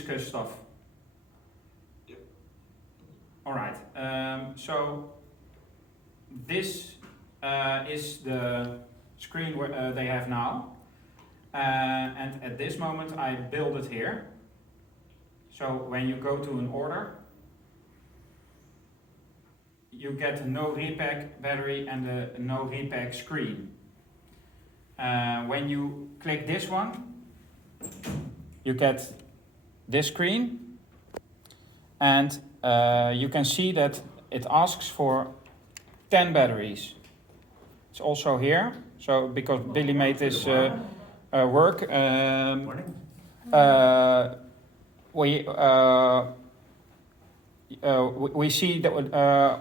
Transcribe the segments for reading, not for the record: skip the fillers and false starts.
discuss stuff? Yeah. All right. So this is the screen where they have now, and at this moment I build it here. So when you go to an order, you get a no repack battery and a no repack screen. When you click this one, you get this screen, and you can see that it asks for 10 batteries. It's also here, so because Billy made this work, we see that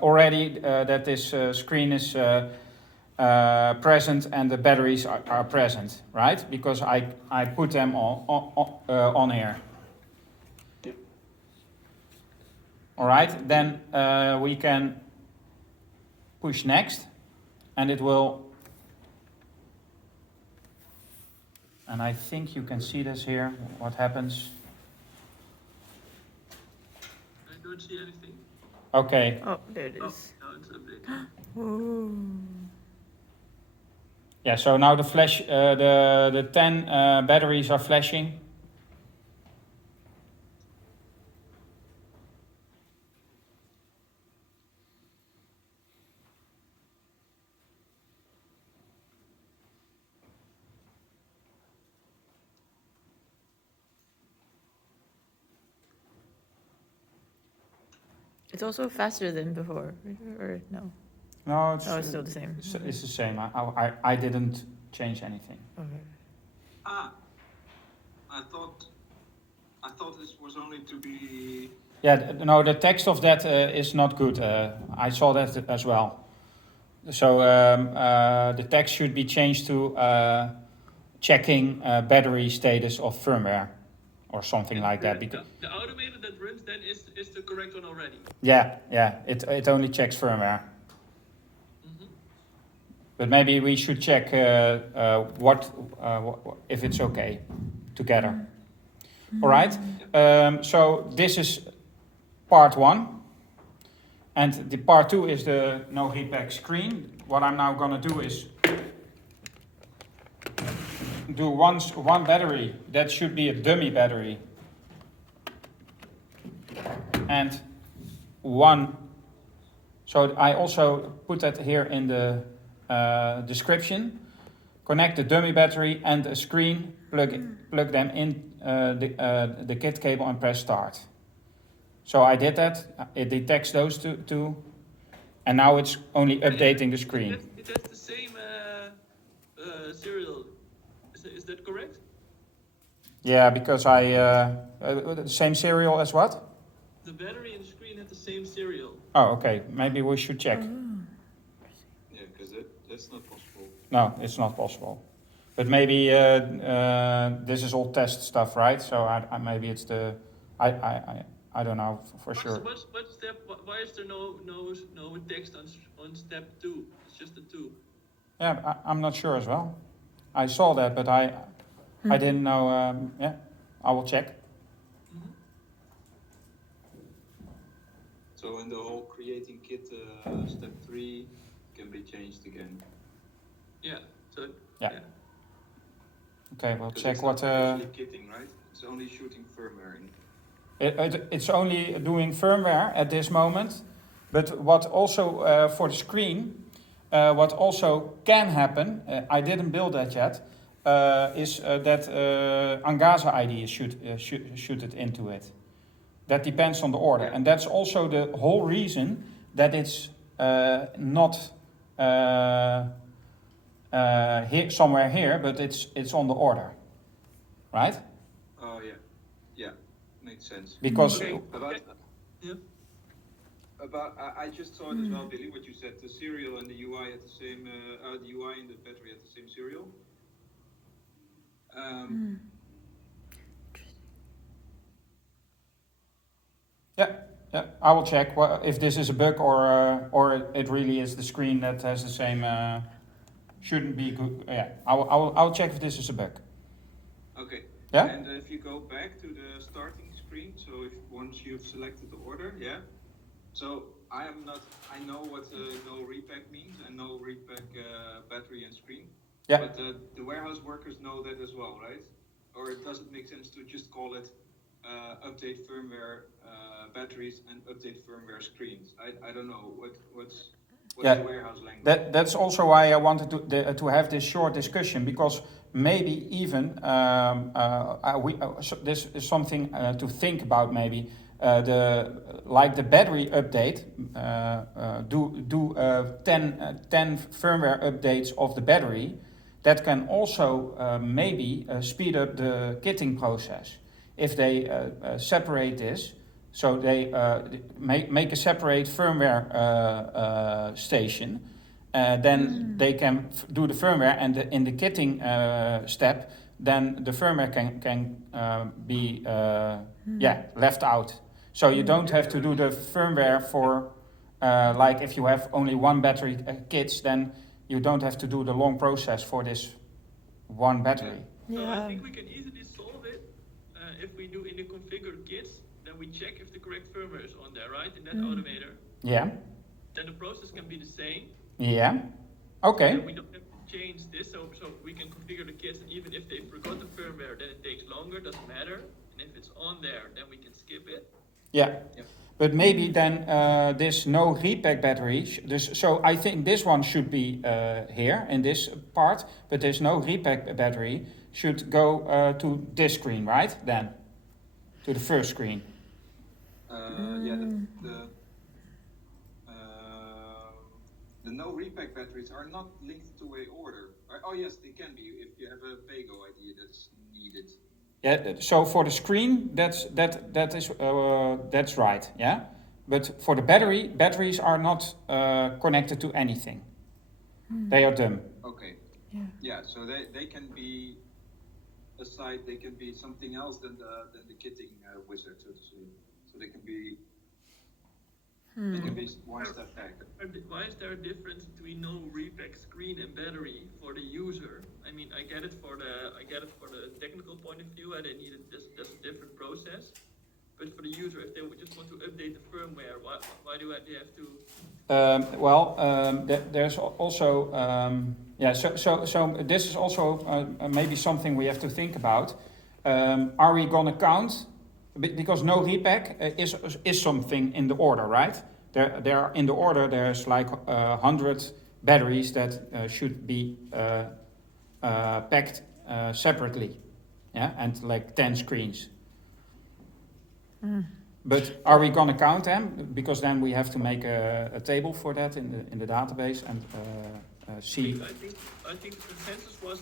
already that this screen is present and the batteries are present, right? Because I put them on here. All right, then we can push next, and it will. And I think you can see this here. What happens? I don't see anything. Okay. Oh, there it is. Now it's updating. Yeah. So now the flash, the 10 batteries are flashing. It's also faster than before, or no? No, Oh, it's still the same. It's the same. I didn't change anything. Okay. Ah, I thought this was only to be. Yeah, no, the text of that is not good. I saw that as well. So the text should be changed to checking battery status of firmware or something like that. Because The automated that runs then is the correct one already. yeah, it only checks firmware. But maybe we should check what if it's okay together. All right. So this is part 1, and the part 2 is the no repack screen. What I'm now gonna do is do one battery that should be a dummy battery, and one. So I also put that here in the description. Connect the dummy battery and a screen. Plug them in the kit cable and press start. So I did that. It detects those two, and now it's only updating the screen. It has the same serial. Is that correct? Yeah, because the same serial as what? The battery and the screen have the same serial. Oh, okay. Maybe we should check. Yeah, because that's not possible. No, it's not possible. But maybe this is all test stuff, right? So maybe it's the I don't know for sure. What step? Why is there no text on step 2? It's just the 2. Yeah, I'm not sure as well. I saw that, but I didn't know. Yeah, I will check. So in the whole creating kit, step 3 can be changed again. Yeah. So Yeah. Okay, we'll check it's what. not actually kitting, right? It's only shooting firmware in. It's only doing firmware at this moment, but what also for the screen, what also can happen, I didn't build that yet, is that Angaza ID is shooted into it. That depends on the order, and that's also the whole reason that it's not here, somewhere here, but it's on the order, right? Oh yeah, makes sense. Because I just saw it as well, Billy. What you said, the serial and the UI at the same, the UI and the battery at the same serial. Yeah, I will check if this is a bug or it really is the screen that has the same. Shouldn't be good. Yeah, I'll check if this is a bug. Okay. Yeah. And if you go back to the starting screen. once you've selected the order, yeah. So I know what no repack means and no repack battery and screen. Yeah. But the warehouse workers know that as well, right? Or does it make sense to just call it update firmware batteries and update firmware screens? I don't know what's Yeah. the warehouse language. That's also why I wanted to have this short discussion, because maybe even so this is something to think about. Maybe the battery update, do 10 firmware updates of the battery. That can also maybe speed up the kitting process if they separate this. So they make a separate firmware station. Then they can do the firmware, and in the kitting step, then the firmware can be left out. So you don't have to do the firmware for like if you have only one battery kits, then you don't have to do the long process for this one battery. So Yeah. I think we can easily solve it if we do in the configure kits. Then we check if the correct firmware is on there, right? In that automator. Yeah. Then the process can be the same. Yeah. Okay. And we don't have to change this, so we can configure the kits, and even if they forgot the firmware, then it takes longer, doesn't matter. And if it's on there, then we can skip it. Yeah. Yep. But maybe then this no repack battery. So I think this one should be here in this part, but this no repack battery should go to this screen, right? Then to the first screen. Yeah, the no repack batteries are not linked to a order. Oh yes, they can be if you have a Pego ID that's needed. Yeah. So for the screen, that's right. Yeah. But for the batteries are not connected to anything. They are dumb. Okay. Yeah. Yeah, so they can be aside. They can be something else than the kitting wizard, so to say. So they can be one step back. Why is there a difference between no repack screen and battery for the user? I mean, I get it for the technical point of view, and they need it. That's a different process. But for the user, if they would just want to update the firmware, why do they have to? There's also So this is also maybe something we have to think about. Are we gonna count? Because no repack is something in the order, right? There in the order. There's like 100 batteries that should be packed separately, yeah, and like 10 screens. But are we gonna count them? Because then we have to make a table for that in the database and see. I think the consensus was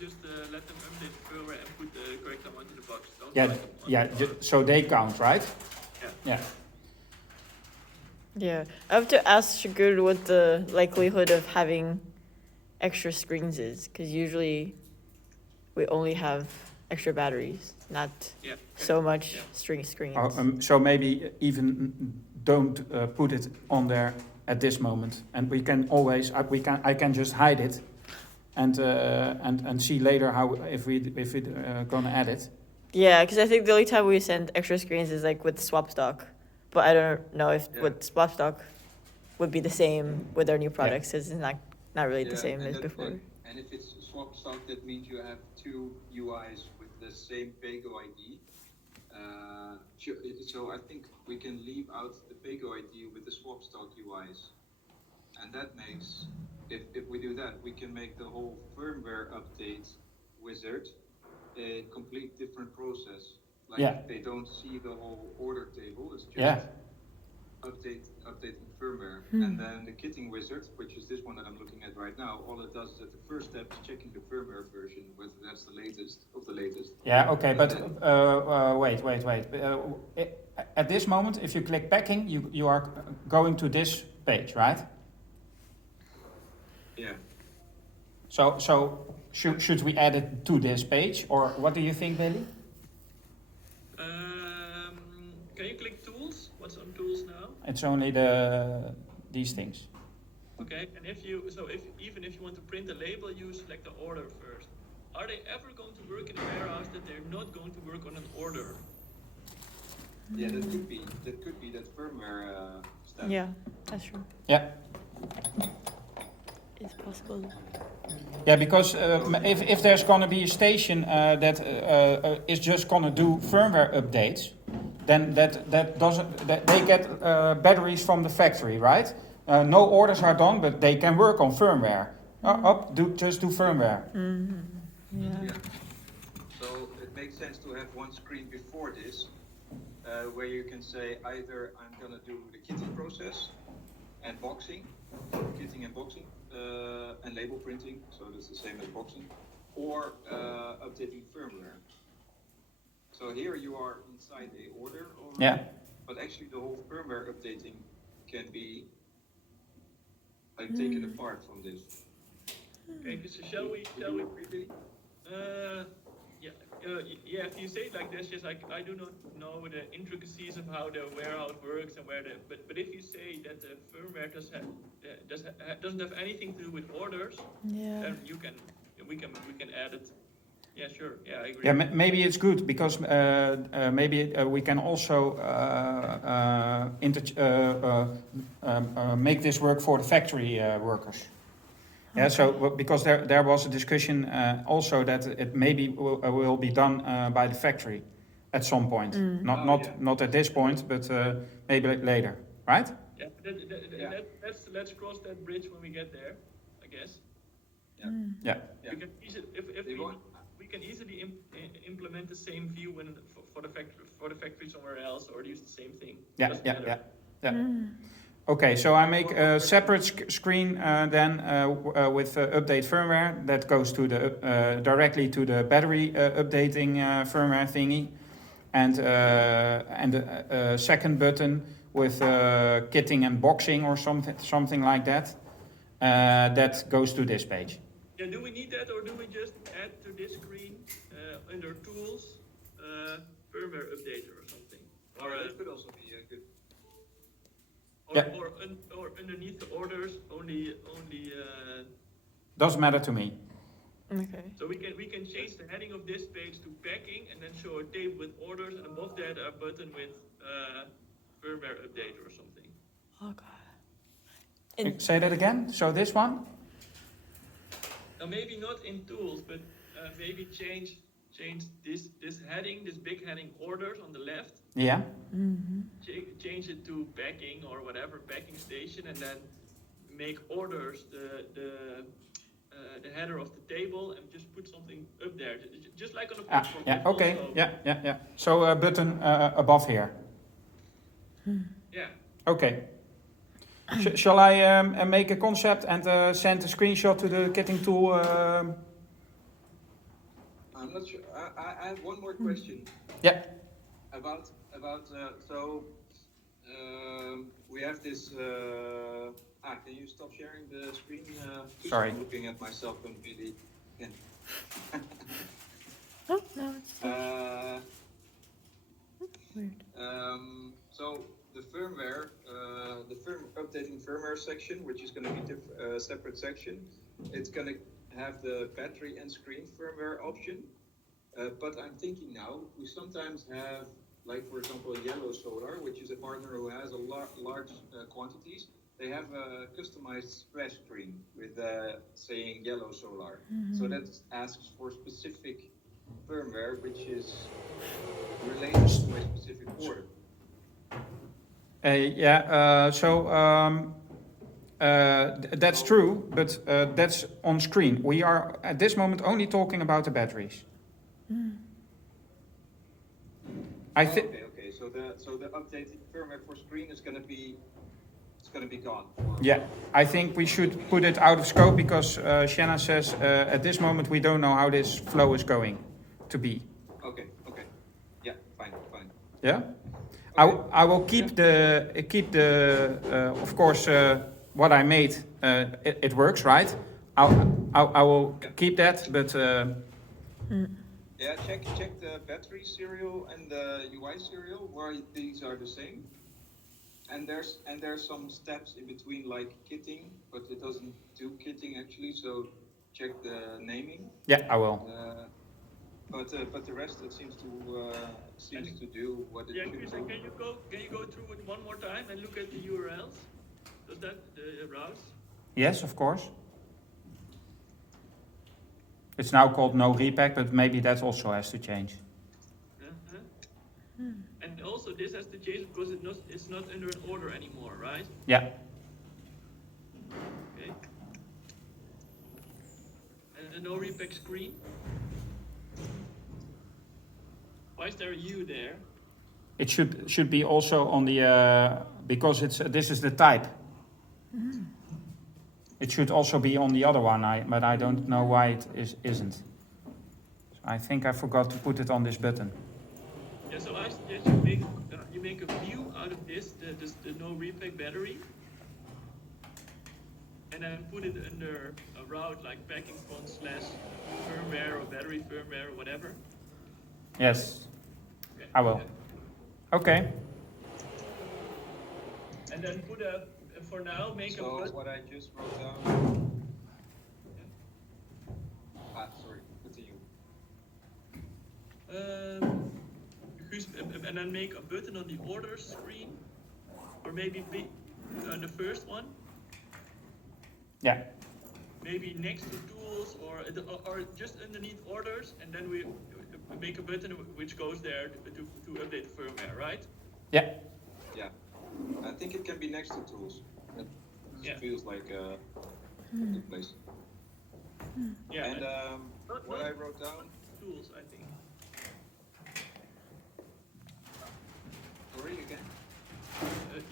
just let them update the firmware and put the correct amount in the box. Don't write them on the box. So they count, right? Yeah. Yeah. I have to ask Sigurd what the likelihood of having extra screens is, because usually we only have extra batteries, not so much screens. So maybe even don't put it on there at this moment, and we can always I can just hide it, and see later how if we gonna add it. Yeah, because I think the only time we send extra screens is like with swap stock, but I don't know if with swap stock would be the same with our new products. It's not really the same as before. And if it's swap stock, that means you have two UIs with the same Pego ID. So I think we can leave out the Pego ID with the swap stock UIs, and that makes if we do that, we can make the whole firmware update wizard a complete different process. Like they don't see the whole order table. It's just updating firmware, and then the kitting wizard, which is this one that I'm looking at right now, all it does is at the first step is checking the firmware version, whether that's the latest of the latest. Yeah, okay, but wait. At this moment, if you click packing, you are going to this page, right? Yeah. So should we add it to this page, or what do you think, Billy? Can you click tools? What's on tools now? It's only these things. Okay, and even if you want to print a label, you select the order first. Are they ever going to work in a warehouse that they're not going to work on an order? Yeah, that could be that firmware step. Yeah, that's true. Yeah. It's possible. Yeah, because if there's going to be a station that is just going to do firmware updates, then that doesn't they get batteries from the factory, right? No orders are done, but they can work on firmware. Just do firmware. Yeah. Yeah. So it makes sense to have one screen before this, where you can say either I'm gonna do the kitting process and boxing, kitting and boxing, and label printing, so that's the same as boxing, or updating firmware. So here you are inside a order already, Yeah. but actually the whole firmware updating can be like taken apart from this. Okay, so shall we Really? Yeah, if you say it like this, just like I do not know the intricacies of how the warehouse works and where but if you say that the firmware doesn't have anything to do with orders, Yeah. then we can add it. Yeah, sure. Yeah, I agree. Yeah, maybe it's good because maybe we can also make this work for the factory workers. Yeah, so because there was a discussion also that it maybe will be done by the factory at some point. Not at this point, but maybe later, right? Yeah, let's cross that bridge when we get there, I guess. Yeah. Yeah. Yeah. We can easily, we can easily implement the same view for the factory somewhere else, or use the same thing. Yeah, Doesn't yeah, matter. yeah. Okay, so I make a separate screen then with update firmware that goes to the directly to the battery updating firmware thingy, and a second button with kitting and boxing or something like that. That goes to this page. Yeah, do we need that, or do we just add to this screen under tools firmware updater or something? Or That could also be good. or underneath the orders only Doesn't matter to me. Okay. so we can change the heading of this page to packing and then show a table with orders, and above that a button with firmware updater or something. Oh god. Say that again. So this one. Now maybe not in tools, but maybe change this heading, this big heading orders on the left. Yeah. Change it to packing or whatever, packing station, and then make orders the header of the table, and just put something up there, just like on a platform. Yeah. but Okay. also- Yeah. So a button above here. Yeah. Okay. Shall I make a concept and send a screenshot to the kitting tool? I'm not sure. I have one more question. Yeah. About so we have this. Can you stop sharing the screen? Please? Sorry. I'm looking at myself completely. Again. Oh no, it's weird. So the firmware, updating firmware section, which is going to be a separate section, it's going to have the battery and screen firmware option. But I'm thinking now, we sometimes have, like for example, Yellow Solar, which is a partner who has a large quantities. They have a customized splash screen with saying Yellow Solar. So that asks for specific firmware, which is related to a specific order. That's true, but that's on screen. We are at this moment only talking about the batteries. I think. Okay. So the updated firmware for screen is going to be gone. Yeah, I think we should put it out of scope because Shanna says at this moment we don't know how this flow is going to be. Okay. Yeah, fine. Yeah, I will keep the of course what I made. It works, right? I will keep that, but. Yeah, check the battery serial and the UI serial where these are the same. And there's some steps in between, like kitting, but it doesn't do kitting actually. So check the naming. Yeah, I will. but the rest it seems to do what it Yeah, should Chris, do. can you go through it one more time and look at the URLs? Does that the routes? Yes, of course. It's now called no repack, but maybe that also has to change. Uh-huh. And also this has to change because it's not under an order anymore, right? Yeah. Okay. And the no repack screen. Why is there a U there? It should be also on the because this is the type. It should also be on the other one, but I don't know why it isn't. I think I forgot to put it on this button. Yeah, so I suggest you make a view out of this, the no repack battery, and then put it under a route like packing font / firmware or battery firmware or whatever. Yes, Okay. I will. Okay. And then for now, make a So button. what I just wrote down. Sorry, continue. And then make a button on the orders screen, or maybe on the first one, Yeah. maybe next to tools or just underneath orders, and then we make a button which goes there to update the firmware, right? Yeah. Yeah, I think it can be next to tools. It Yeah. feels like a good place. Yeah. And Not what I wrote down. tools, I think. Sorry again.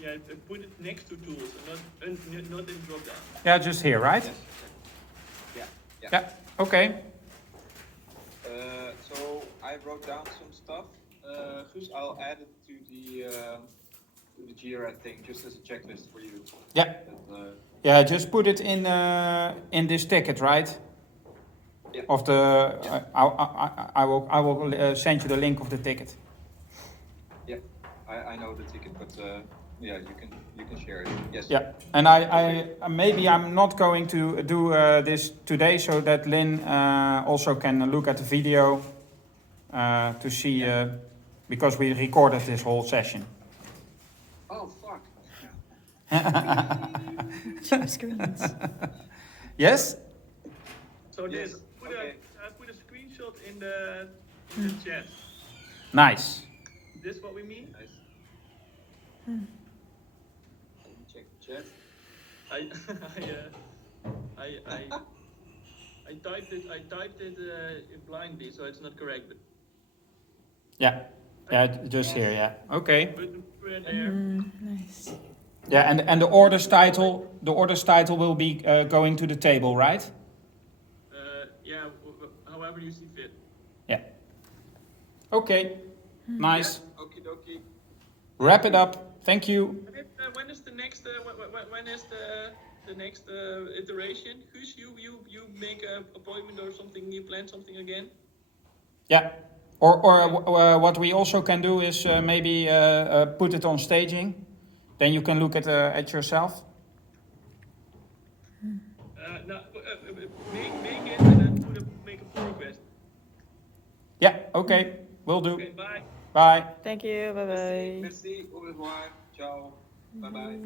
Yeah, put it next to tools and not in drop down. Yeah, just here, right? Yes. Yeah. Yeah. Yeah. Okay. So I wrote down some stuff. Guus, I'll add it to the Jira thing just as a checklist for you. Yeah. But, Yeah, just put it in this ticket, right? Yeah. Of the I will send you the link of the ticket. yeah, I know the ticket, but yeah, you can share it. Yes. Yeah, and I maybe I'm not going to do this today, so that Lynn also can look at the video to see because we recorded this whole session. Oh fuck. Two screens. Yes. So Yes, okay. I put a screenshot in the chat. Nice. Is this what we mean? Nice. Let me check the chat. I typed it blindly, so it's not correct. But Yeah. Yeah, just here. Yeah. Okay. put it there. Nice. Yeah, and the orders title will be going to the table, right? Yeah, however you see fit. Yeah. Okay. Nice. Okie dokie. Wrap it up. Thank you. When is the next? When is the next iteration? Guus, you make an appointment or something? You plan something again? Yeah. Or what we also can do is maybe put it on staging. Then you can look at yourself. No, make it and then make a pull request. Yeah. Okay. Will do. Okay, bye. Bye. Thank you. Bye bye. Merci. Au revoir. Ciao. Bye bye.